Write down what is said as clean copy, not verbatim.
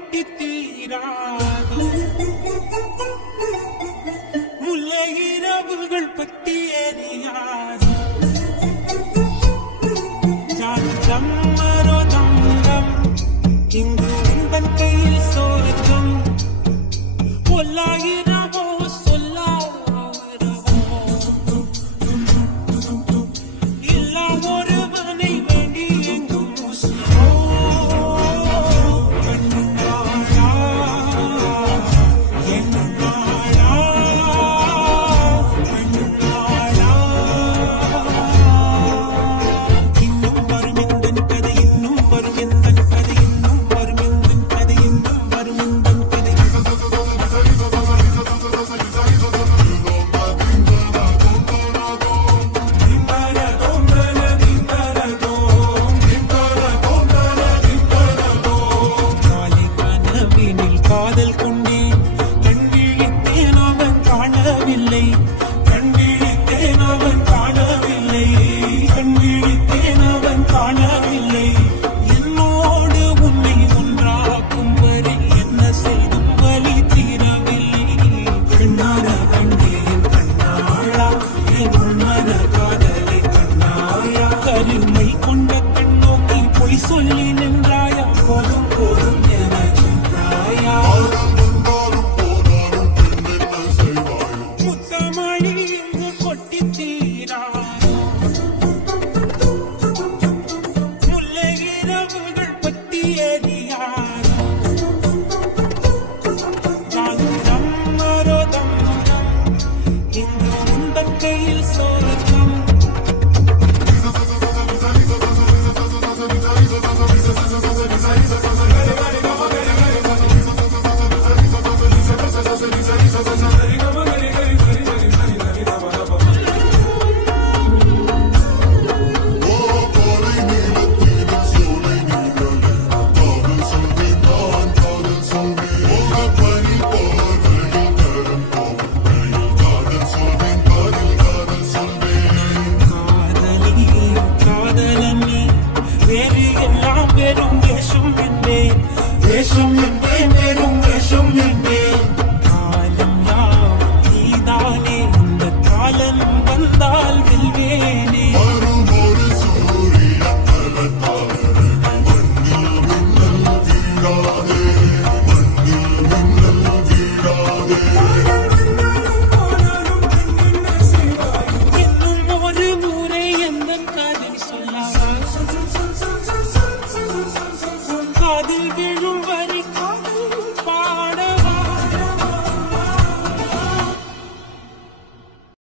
கொட்டி தீராது முல்லை இரவுகள் பற்றி எரியாது ஜாதம் மரோதம் இங்கு உந்தன் கையில் சொர்க்கம் பொல்லாயிரவோ சொல்லாயிரவோ இல்லா ஒருவனை வேண்டி எங்கும் சொல்லி நின்றாயா போதும் போதும் என சென்றாயா முத்தமணி இங்கு கொட்டி தீராது முல்லை இரவுகள் பற்றி எரியாது ஜாதம் மரோதம் இங்கு உந்தன் கையில் சொர்க்கம் வேஷம் என்பேன் வெறும் வேஷம் என்பேன் காலம் யாவும் நீதானே இந்த காலம் வந்தால் வெல்வேனே